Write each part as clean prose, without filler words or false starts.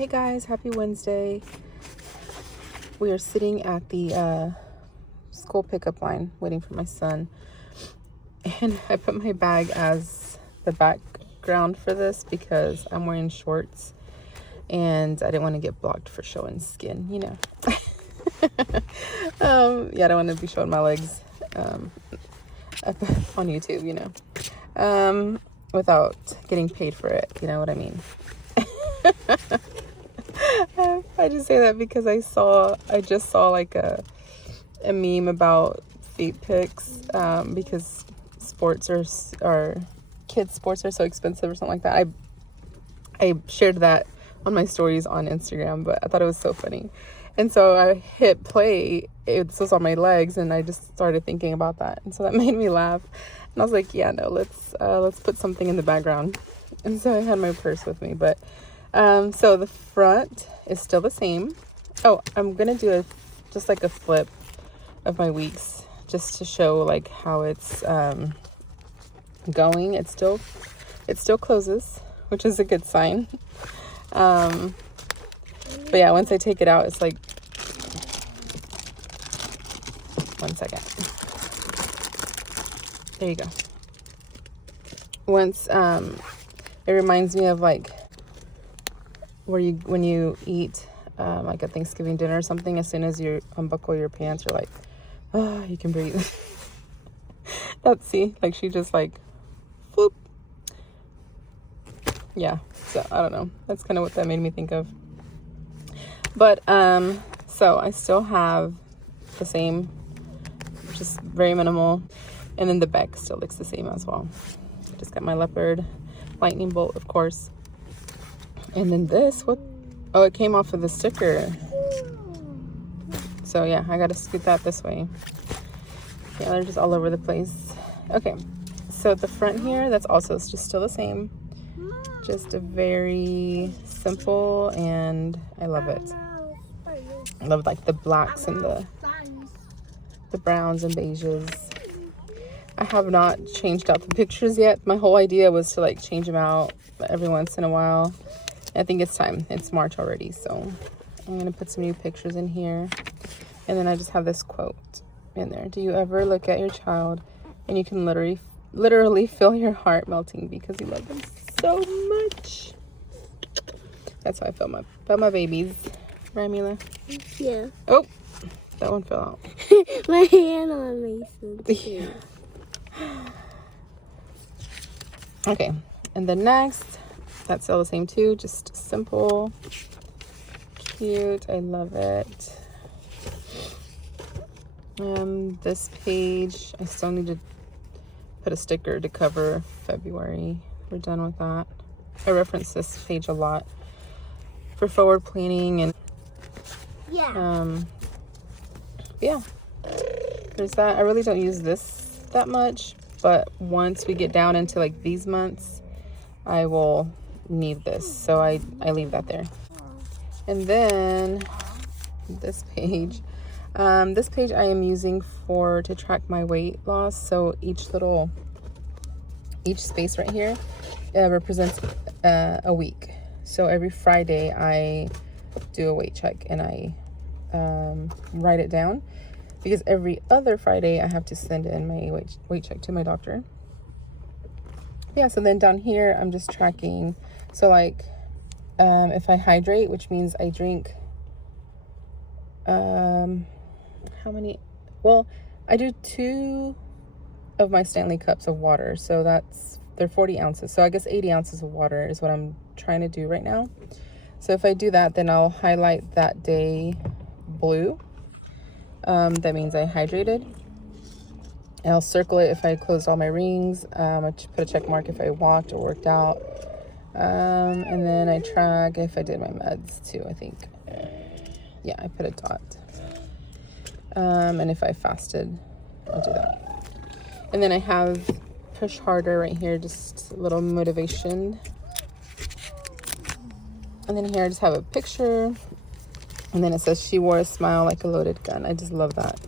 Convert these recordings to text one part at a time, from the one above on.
Hey guys, happy Wednesday. We are sitting at the school pickup line waiting for my son. And I put my bag as the background for this because I'm wearing shorts and I didn't want to get blocked for showing skin, you know. Yeah, I don't want to be showing my legs on YouTube, you know, without getting paid for it, you know what I mean. I just say that because I just saw like a meme about feet pics, because kids sports are so expensive or something like that. I shared that on my stories on Instagram, but I thought it was so funny. And so I hit play. This was on my legs, and I just started thinking about that. And so that made me laugh. And I was like, yeah, no, let's put something in the background. And so I had my purse with me, but so the front is still the same. Oh, I'm gonna do just like a flip of my weeks just to show like how it's going. It still closes, which is a good sign. But yeah, once I take it out, it's like, one second. There you go. Once, it reminds me of like when you eat like a Thanksgiving dinner or something, as soon as you unbuckle your pants, you're like, oh, you can breathe. See, like she just like, whoop. Yeah, so I don't know. That's kind of what that made me think of. But so I still have the same, just very minimal, and then the back still looks the same as well. I just got my leopard lightning bolt, of course. And then this, oh, it came off of the sticker. So yeah, I gotta scoot that this way. Yeah, they're just all over the place. Okay, so at the front here, that's also just still the same. Just a very simple, and I love it. I love like the blacks and the browns and beiges. I have not changed out the pictures yet. My whole idea was to like change them out every once in a while. I think it's time. It's March already, so I'm gonna put some new pictures in here. And then I just have this quote in there. Do you ever look at your child and you can literally feel your heart melting because you love them so much? That's how I feel about my babies. Right, Mila? Yeah. Oh, that one fell out. My hand on Mason. Okay, and the next, that's still the same too, just simple, cute. I love it. This page, I still need to put a sticker to cover February. We're done with that. I reference this page a lot for forward planning, and yeah, there's that. I really don't use this that much, but once we get down into like these months, I will need this, so I leave that there. And then this page I am using to track my weight loss. So each space right here represents a week. So every Friday I do a weight check, and I write it down, because every other Friday I have to send in my weight check to my doctor. Yeah, so then down here I'm just tracking. So like if I hydrate, which means I drink how many? Well, I do 2 of my Stanley cups of water, so they're 40 ounces. So I guess 80 ounces of water is what I'm trying to do right now. So if I do that, then I'll highlight that day blue. That means I hydrated. And I'll circle it if I closed all my rings. I put a check mark if I walked or worked out. And then I track if I did my meds too, I think. Yeah, I put a dot. And if I fasted, I'll do that. And then I have push harder right here, just a little motivation. And then here I just have a picture. And then it says, she wore a smile like a loaded gun. I just love that.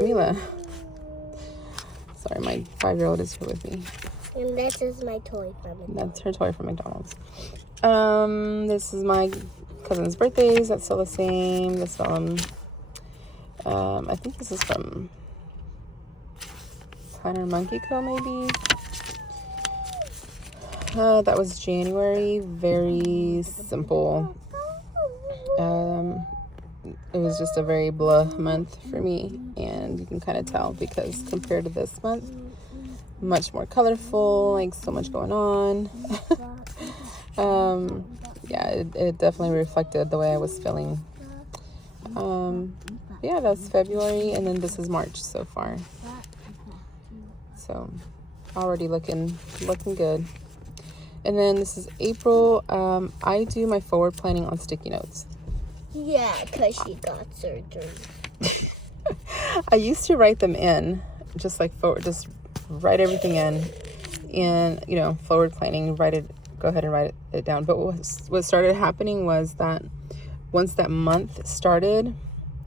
Mila. Sorry, my 5-year-old is here with me. And that's just my toy from McDonald's. That's her toy from McDonald's. This is my cousin's birthdays. That's still the same. This I think this is from Planner Monkey Co. maybe. That was January. Very simple. It was just a very blah month for me, and you can kind of tell because compared to this month, much more colorful, like so much going on. Yeah, it definitely reflected the way I was feeling. Yeah, that's February, and then this is March so far. So already looking good. And then this is April. I do my forward planning on sticky notes. Yeah, because she got surgery. I used to write them in, just like just write everything in, and forward planning, go ahead and write it down. But what started happening was that once that month started,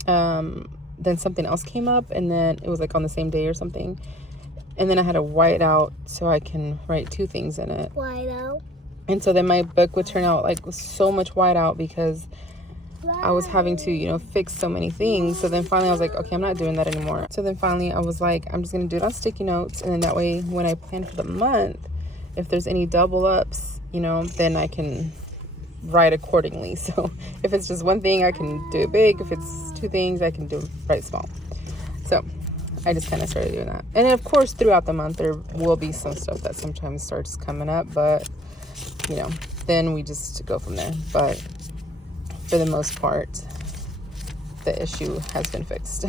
then something else came up, and then it was like on the same day or something, and then I had to white out so I can write two things in it. White out. And so then my book would turn out like with so much white out because I was having to, fix so many things. So then finally I was like, okay, I'm not doing that anymore. So then finally I was like, I'm just going to do it on sticky notes. And then that way when I plan for the month, if there's any double ups, then I can write accordingly. So if it's just one thing, I can do it big. If it's two things, I can write small. So I just kind of started doing that. And then of course, throughout the month, there will be some stuff that sometimes starts coming up, but then we just go from there. But for the most part, the issue has been fixed.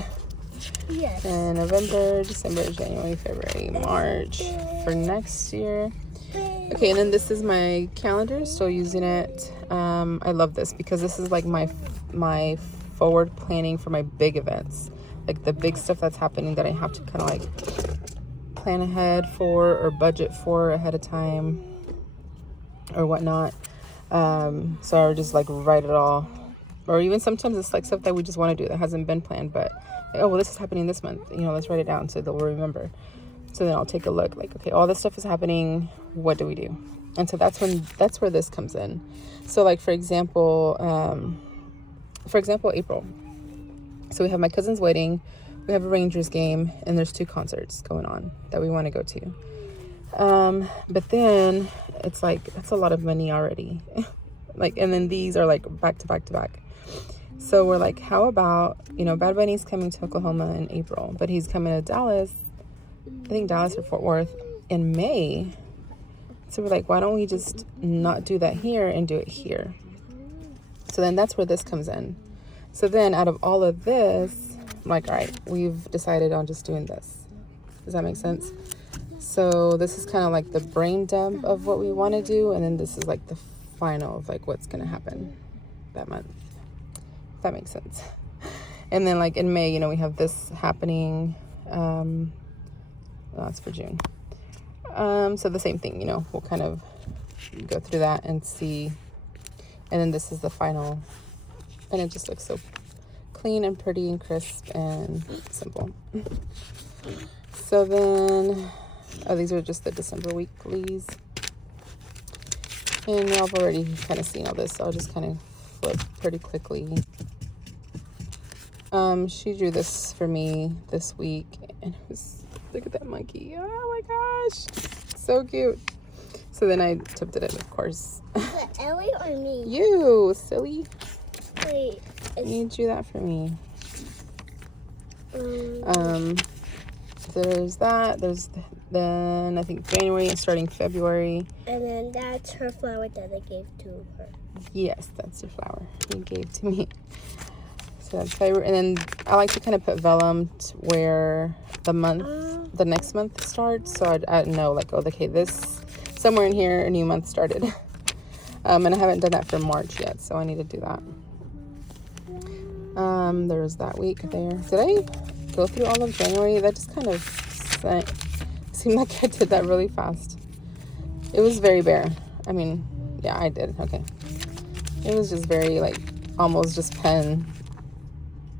Yes. And November, December, January, February, March for next year. Okay, and then this is my calendar, still using it. I love this because this is like my forward planning for my big events, like the big stuff that's happening that I have to kind of like plan ahead for or budget for ahead of time or whatnot. So I just like write it all, or even sometimes it's like stuff that we just want to do that hasn't been planned, but like, oh well, this is happening this month, let's write it down so that we'll remember. So then I'll take a look, like, okay, all this stuff is happening, what do we do? And so that's where this comes in. So like for example, April, so we have my cousin's wedding, we have a Rangers game, and there's 2 concerts going on that we want to go to. But then it's like, that's a lot of money already. Like, and then these are like back to back to back. So we're like, how about, Bad Bunny's coming to Oklahoma in April, but he's coming to Dallas, I think Dallas or Fort Worth in May. So we're like, why don't we just not do that here and do it here? So then that's where this comes in. So then out of all of this, I'm like, all right, we've decided on just doing this. Does that make sense? So this is kind of like the brain dump of what we want to do, and then this is like the final of like what's going to happen that month. If that makes sense. And then like in May, we have this happening. That's for June. So the same thing, we'll kind of go through that and see. And then this is the final, and it just looks so clean and pretty and crisp and simple. So then, these are just the December weeklies. And I've already kind of seen all this, so I'll just kind of flip pretty quickly. She drew this for me this week, and it was, look at that monkey. Oh my gosh, so cute. So then I tipped it in, of course. Ellie or me? You, silly. Wait. You drew that for me. There's that. There's then I think January and starting February. And then that's her flower that I gave to her. Yes, that's the flower you gave to me. So that's February, and then I like to kind of put vellum where the next month starts. So I know, like, oh, okay, this somewhere in here a new month started. And I haven't done that for March yet, so I need to do that. There's that week there. Did I go through all of January? That just kind of seemed like I did that really fast. It was very bare. I mean, yeah, I did. Okay. It was just very, like, almost just pen.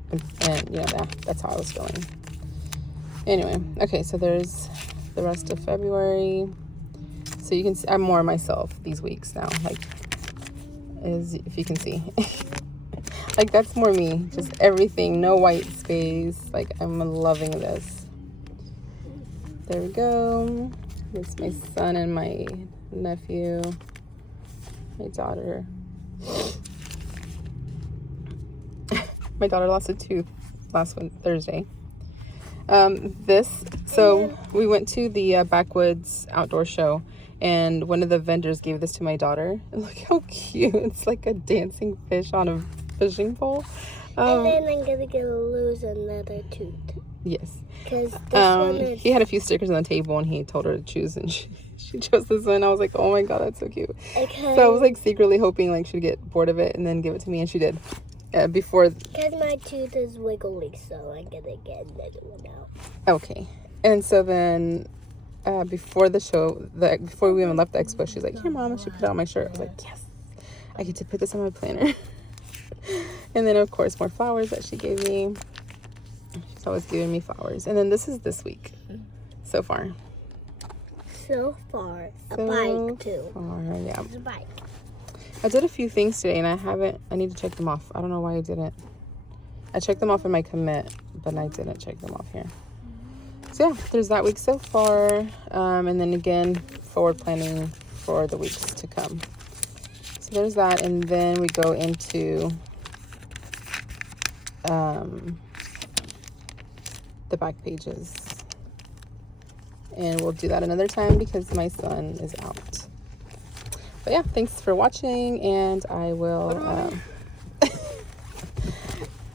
And that's how I was feeling. Anyway, okay, so there's the rest of February. So you can see I'm more myself these weeks now. Like, is, if you can see. Like, that's more me. Just everything, no white space. Like, I'm loving this. There we go. It's my son and my nephew, my daughter. My daughter lost a tooth Thursday. So we went to the Backwoods outdoor show, and one of the vendors gave this to my daughter. And look how cute. It's like a dancing fish on a fishing pole. And then I'm gonna lose another tooth. Yes. Because this one is... He had a few stickers on the table, and he told her to choose, and she chose this one. I was like, oh my god, that's so cute. Okay. So I was like secretly hoping like she'd get bored of it and then give it to me, and she did. Because my tooth is wiggly, so I'm gonna get another one out. Okay. And so then before the show, before we even left the expo, she's like, here mom, I should put it on my shirt. I was like, yes, I get to put this on my planner. And then of course more flowers that she gave me. She's always giving me flowers. And then this is this week so far. A bike too. Yeah. It's a bike. I did a few things today, and I need to check them off. I don't know why I didn't. I checked them off in my commit, but I didn't check them off here. So yeah, there's that week so far. And then again, forward planning for the weeks to come. So there's that, and then we go into the back pages. And we'll do that another time because my son is out. But yeah, thanks for watching, and I will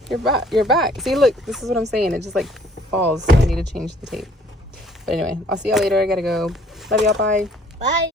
you're back. See, look, this is what I'm saying. It just like falls, so I need to change the tape. But anyway, I'll see y'all later. I gotta go. Love y'all. Bye. Bye.